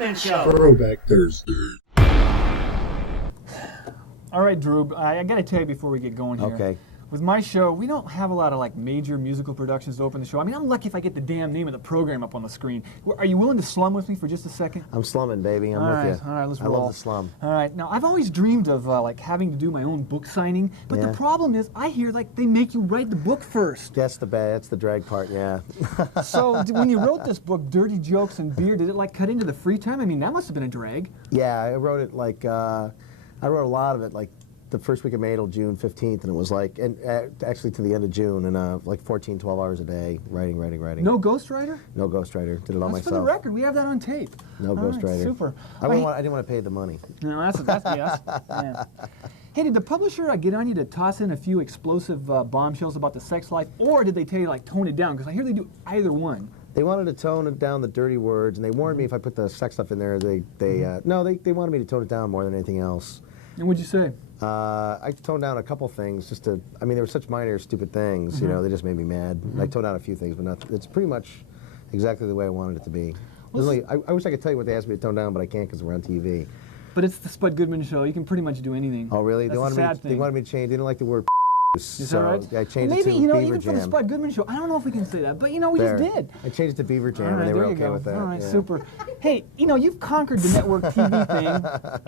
Goodman Show. Throwback Thursday. All right, Drew, I got to tell you before we get going here. Okay. With my show, we don't have a lot of like major musical productions to open the show. I mean, I'm lucky if I get the damn name of the program up on the screen. Are you willing to slum with me for just a second? I'm slumming, baby. I'm with you. All right, let's I roll. love the slum. All right, now I've always dreamed of like having to do my own book signing, but Yeah. the problem is I hear like they make you write the book first. That's the drag part, yeah. So when you wrote this book, Dirty Jokes and Beer, did it like cut into the free time? I mean, that must have been a drag. Yeah, I wrote it like, I wrote a lot of it like the first week of May till June 15th, and it was like, and actually to the end of June, and like 14, 12 hours a day, writing. No ghostwriter? No ghostwriter. Did it all That's myself. for the record. We have that on tape. No All right, ghostwriter. super. I didn't want to pay the money. No, that's yes. Yeah. Hey, did the publisher get on you to toss in a few explosive bombshells about the sex life, or did they tell you like tone it down? Because I hear they do either one. They wanted to tone down the dirty words, and they warned me if I put the sex stuff in there, they wanted me to tone it down more than anything else. And what'd you say? I toned down a couple things I mean, they were such minor, stupid things, you know, they just made me mad. I toned down a few things, but it's pretty much exactly the way I wanted it to be. I wish I could tell you what they asked me to tone down, but I can't because we're on TV. But it's the Spud Goodman Show. You can pretty much do anything. Oh, really? That's they wanted me to change. They didn't like the word Is that right? I changed Maybe, it to you know, Beaver even Jam. for the Spud Goodman Show, I don't know if we can say that, but you know, we just did. I changed it to Beaver Jam, All right, and they were there you okay go. with that. All right, yeah. super. Hey, you know, you've conquered the network TV thing,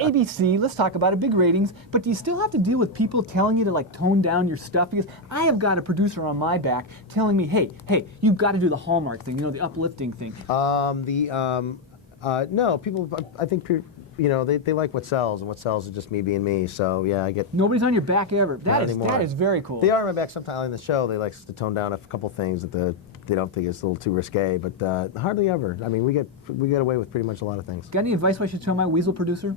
ABC, let's talk about it, big ratings, but do you still have to deal with people telling you to like tone down your stuff? Because I have got a producer on my back telling me, hey, you've got to do the Hallmark thing, you know, the uplifting thing. No, people, I think, you know, they like what sells, and what sells is just me being me. So yeah, I get. Nobody's on your back ever. Not That is very cool. They are on my back sometimes in the show. They like to tone down a couple things that they don't think is a little too risque, but hardly ever. I mean, we get away with pretty much a lot of things. Got any advice I should tell my weasel producer?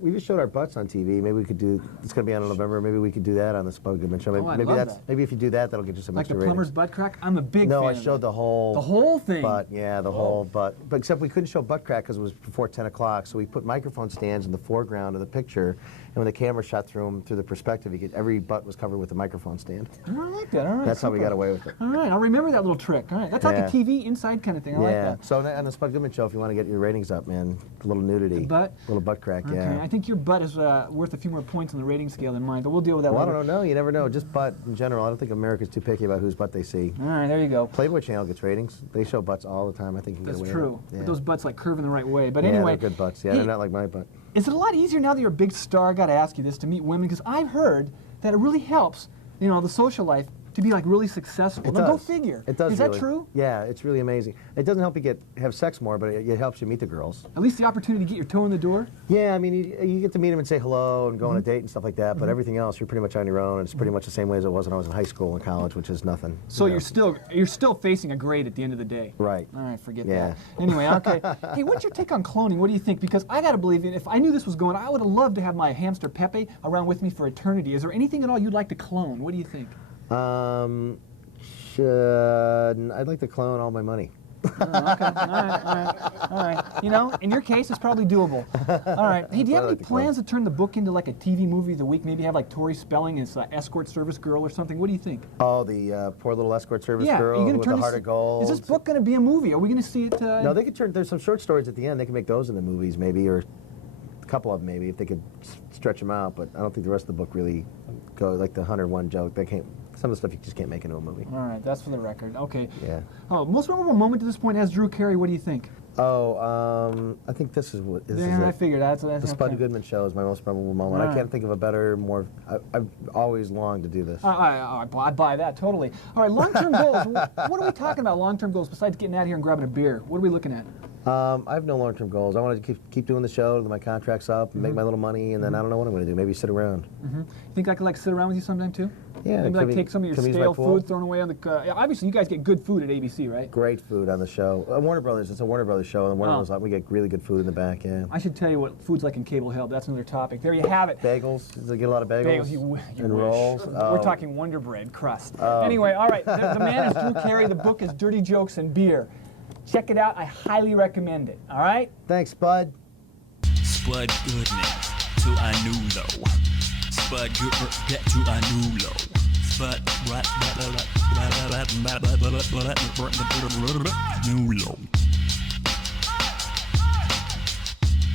We just showed our butts on TV. Maybe we could do. It's going to be on in November. Maybe we could do that on the Spud Goodman Show. Maybe, I love that. Maybe if you do that, that'll get you some Like extra the plumber's ratings. butt crack? I'm a big fan. No, I of showed that. the whole. The whole thing. Butt, yeah, the whole butt. But except we couldn't show butt crack because it was before 10 o'clock. So we put microphone stands in the foreground of the picture, and when the camera shot through them through the perspective, every butt was covered with a microphone stand. I like that. All right. That's how we super. got away with it. All right, I'll remember that little trick. All right, that's like a TV inside kind of thing. I like that. So on the Spud Goodman Show, if you want to get your ratings up, man, a little nudity, butt? a little butt crack, Okay, yeah. I think your butt is worth a few more points on the rating scale than mine, but we'll deal with that Well, I later. don't know. You never know. Just butt in general. I don't think America's too picky about whose butt they see. All right, there you go. Playboy Channel gets ratings. They show butts all the time. I think you can That's get away true. with it. Yeah. But those butts like curve in the right way. But Yeah, anyway, they're good butts. Yeah, hey, they're not like my butt. is it a lot easier now that you're a big star? I got to ask you this to meet women because I've heard that it really helps, you know, the social life to be like really successful. It Now, does. go figure. It does. Is really. that true? Yeah, it's really amazing. It doesn't help you have sex more, but it helps you meet the girls. At least the opportunity to get your toe in the door. Yeah, I mean, you get to meet them and say hello and go on a date and stuff like that, but everything else, you're pretty much on your own, and it's pretty much the same way as it was when I was in high school and college, which is nothing. So you know. you're still facing a grade at the end of the day. Right. All right, forget Yeah. that. Anyway, okay. Hey, what's your take on cloning? What do you think? Because I got to believe if I knew this was going, I would have loved to have my hamster Pepe around with me for eternity. Is there anything at all you'd like to clone? What do you think? I'd like to clone all my money. Okay. All right. You know, in your case, it's probably doable. All right. Hey, do you have any plans to turn the book into like a TV movie of the week? Maybe have like Tori Spelling as escort service girl or something? What do you think? Oh, the poor little escort service Yeah. girl Are you gonna with turn the heart of gold. Is this book going to be a movie? Are we going to see it? No, they could turn. There's some short stories at the end. They can make those in the movies, maybe, or a couple of them, maybe, if they could stretch them out. But I don't think the rest of the book really go like the 101 joke. They can't. Some of the stuff you just can't make into a movie. All right, that's for the record. Okay. Yeah. Oh, most memorable moment to this point has Drew Carey. What do you think? Oh, I think this is what. This is I it. figured that's The Spud okay. Goodman Show is my most memorable moment. I can't think of a better, more. I've always longed to do this. I buy that totally. All right, long-term goals. What are we talking about? Long-term goals besides getting out here and grabbing a beer. What are we looking at? I have no long-term goals. I want to keep doing the show till my contract's up and make my little money, and then I don't know what I'm going to do. Maybe sit around. You think I could like sit around with you sometime too? Yeah. Maybe like take some of your come use my stale pool. food thrown away on the. Obviously, you guys get good food at ABC, right? Great food on the show. Warner Brothers. It's a Warner Brothers show, and Warner Brothers. We get really good food in the back. Yeah. I should tell you what food's like in cable hell. That's another topic. There you have it. Bagels. Does it get a lot of bagels? You and wish. rolls. We're talking Wonder Bread crust. Anyway, all right. The man is Drew Carey. The book is Dirty Jokes and Beer. Check it out. I highly recommend it. All right? Thanks, Spud. Spud Goodman to a new low. Spud Goodman get to a new low. Spud new low.